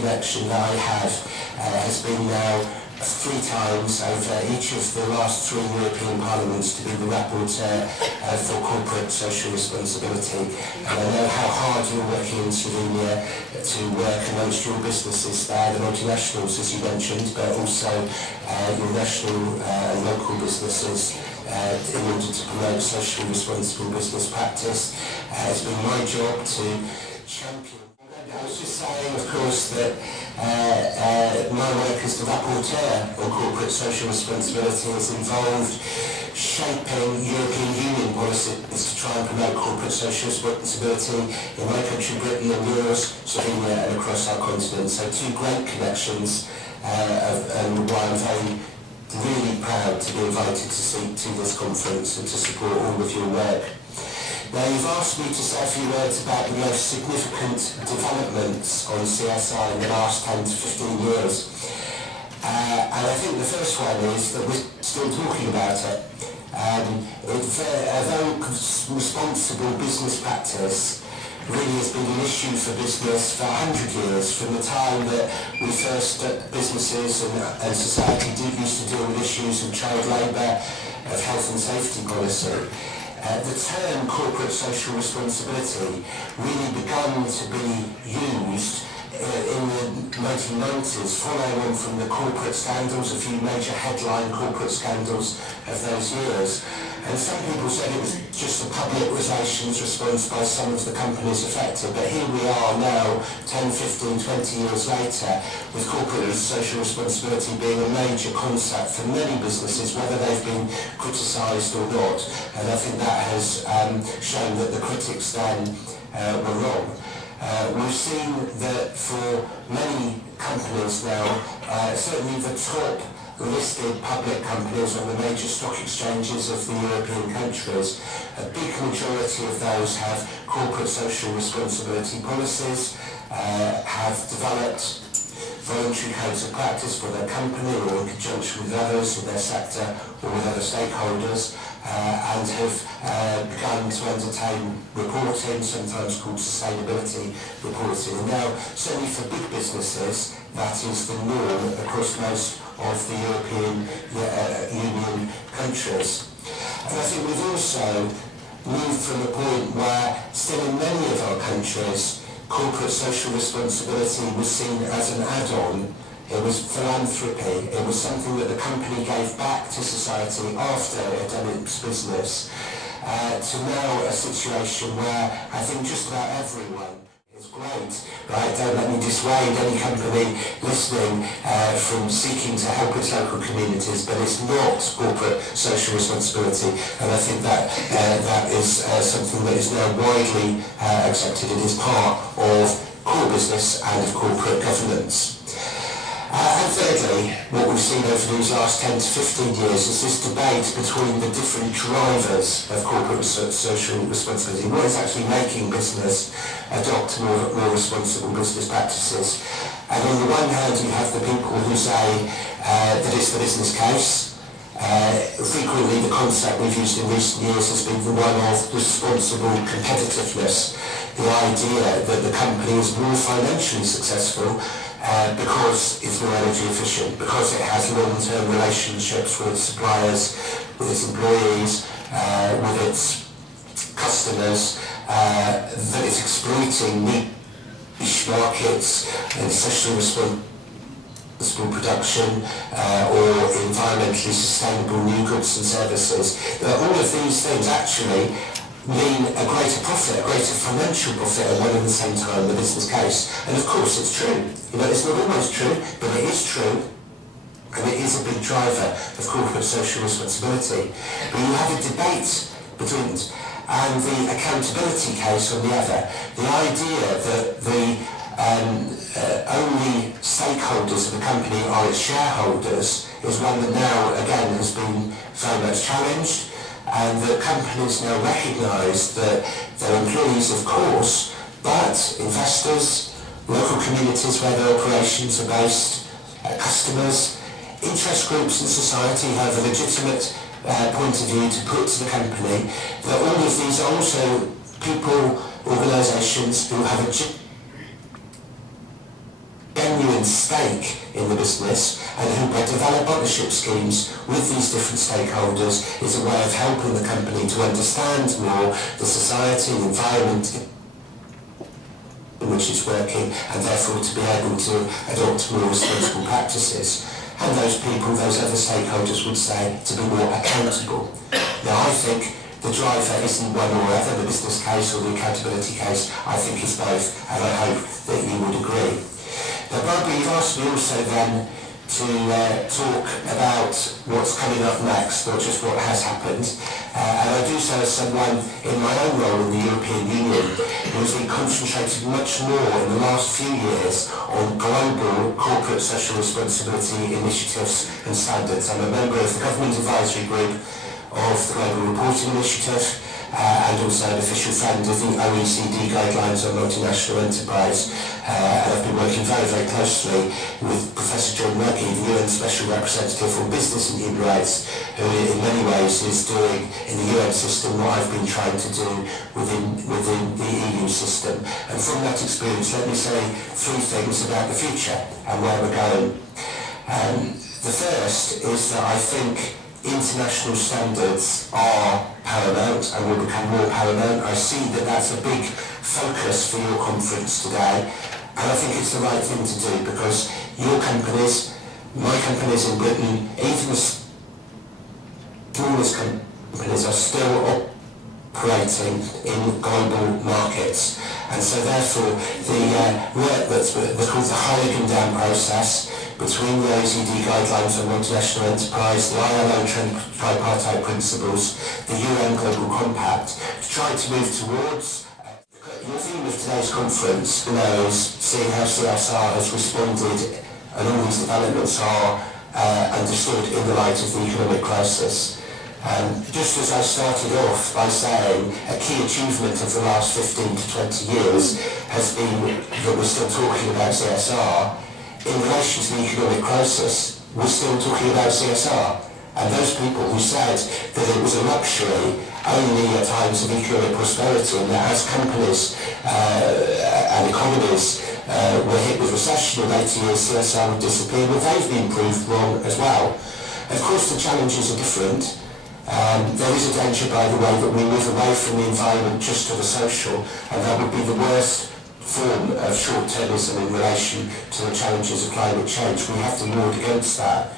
connection that I have has been now 3 times over each of the last 3 European Parliaments to be the rapporteur for corporate social responsibility. And I know how hard you're working in Slovenia to work amongst your businesses there, the multinationals as you mentioned, but also your national and local businesses in order to promote socially responsible business practice. It's been my job to champion. I was just saying, of course, that my work as the rapporteur on corporate social responsibility is involved shaping European Union policies to try and promote corporate social responsibility in my country, Britain, and yours, Slovenia, and across our continent. So 2 great connections, and why I'm really proud to be invited to this conference and to support all of your work. Now, you've asked me to say a few words about the most significant developments on CSR in the last 10 to 15 years. And I think the first one is that we're still talking about it. It's a very responsible business practice really has been an issue for business for 100 years, from the time that we first, businesses and society used to deal with issues of child labour, of health and safety policy. The term corporate social responsibility really began to be used in the 1990s, following on from the corporate scandals, a few major headline corporate scandals of those years. And some people said it was just the public relations response by some of the companies affected, but here we are now, 10, 15, 20 years later, with corporate social responsibility being a major concept for many businesses, whether they've been criticised or not. And I think that has shown that the critics then were wrong. We've seen that for many companies now, certainly the top listed public companies on the major stock exchanges of the European countries, a big majority of those have corporate social responsibility policies, have developed voluntary codes of practice for their company or in conjunction with others in their sector or with other stakeholders, and have begun to entertain reporting, sometimes called sustainability reporting. And now, certainly for big businesses, that is the norm across most of the European Union countries. And I think we've also moved from a point where, still in many of our countries, corporate social responsibility was seen as an add-on. It was philanthropy. It was something that the company gave back to society after it had done its business, to now a situation where I think just about everyone is great, right? Don't let me dissuade any company listening from seeking to help its local communities, but it's not corporate social responsibility, and I think that that is something that is now widely accepted. It is part of core business and of corporate governance. And thirdly, what we've seen over these last 10 to 15 years is this debate between the different drivers of corporate social responsibility. What is actually making business adopt more responsible business practices? And on the one hand, you have the people who say that it's the business case. Frequently, the concept we've used in recent years has been the one of responsible competitiveness. The idea that the company is more financially successful because it's more energy efficient, because it has long-term relationships with its suppliers, with its employees, with its customers, that it's exploiting niche markets and socially responsible production or environmentally sustainable new goods and services. All of these things actually mean a greater profit, a greater financial profit at one and the same time, the business case. And of course it's true. You know, it's not always true, but it is true. And it is a big driver of corporate social responsibility. But you have a debate between it and the accountability case on the other. The idea that the only stakeholders of the company are its shareholders is one that now, again, has been very much challenged. And the companies now recognise that their employees, of course, but investors, local communities where their operations are based, customers, interest groups in society have a legitimate point of view to put to the company, that all of these are also people, organisations who have a genuine genuine stake in the business, and who by develop partnership schemes with these different stakeholders is a way of helping the company to understand more the society, the environment in which it's working, and therefore to be able to adopt more responsible practices. And those people, those other stakeholders would say to be more accountable. Now I think the driver isn't one or other, the business case or the accountability case. I think it's both, and I hope that you would agree. Now Barbara, you've asked me also then to talk about what's coming up next, not just what has happened. And I do so as someone in my own role in the European Union who has been concentrated much more in the last few years on global corporate social responsibility initiatives and standards. I'm a member of the Government Advisory Group of the Global Reporting Initiative and also an official friend of the OECD guidelines on multinational enterprise. And I've been working very, very closely with Professor John Ruggie, the UN Special Representative on Business and Human Rights, who in many ways is doing in the UN system what I've been trying to do within the EU system. And from that experience, let me say three things about the future and where we're going. The first is that I think international standards are paramount and will become more paramount. I see that that's a big focus for your conference today, and I think it's the right thing to do because your companies, my companies in Britain, even the smallest companies are still operating in global markets, and so therefore the work that's called the Heiligendamm process between the OECD guidelines on multinational enterprise, the ILO tripartite principles, the UN Global Compact, to try to move towards. Your theme of today's conference is seeing how CSR has responded and all these developments are understood in the light of the economic crisis. Just as I started off by saying a key achievement of the last 15 to 20 years has been that we're still talking about CSR, in relation to the economic crisis, we're still talking about CSR. And those people who said that it was a luxury only at times of economic prosperity, and that as companies and economies were hit with recession in later years, CSR would disappear, well, they've been proved wrong as well. Of course, the challenges are different. There is a danger, by the way, that we move away from the environment just to the social, and that would be the worst form of short-termism in relation to the challenges of climate change. We have to ward against that.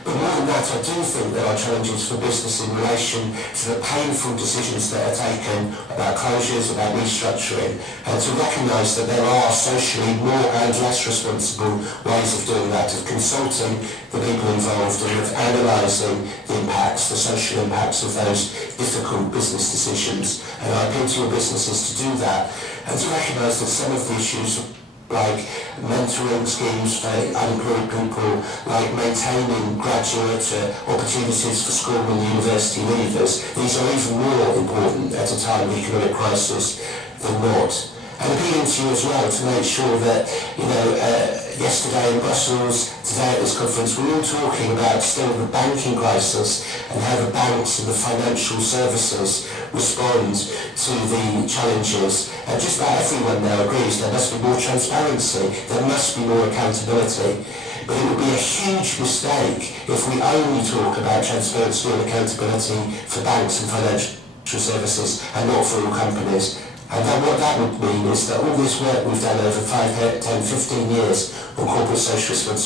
But more than that, I do think there are challenges for business in relation to the painful decisions that are taken about closures, about restructuring, and to recognise that there are socially more and less responsible ways of doing that, of consulting the people involved and of analysing the impacts, the social impacts of those difficult business decisions. And I appeal to your businesses to do that, and to recognise that some of the issues like mentoring schemes for unemployed people, like maintaining graduate opportunities for school and university leavers, these are even more important at a time of economic crisis than not. And appealing to you as well to make sure that, yesterday in Brussels, today at this conference, we're all talking about still the banking crisis and how the banks and the financial services respond to the challenges. And just about everyone now agrees there must be more transparency, there must be more accountability. But it would be a huge mistake if we only talk about transparency and accountability for banks and financial services and not for all companies. And then what that would mean is that all this work we've done over 5, 10, 15 years on corporate social responsibility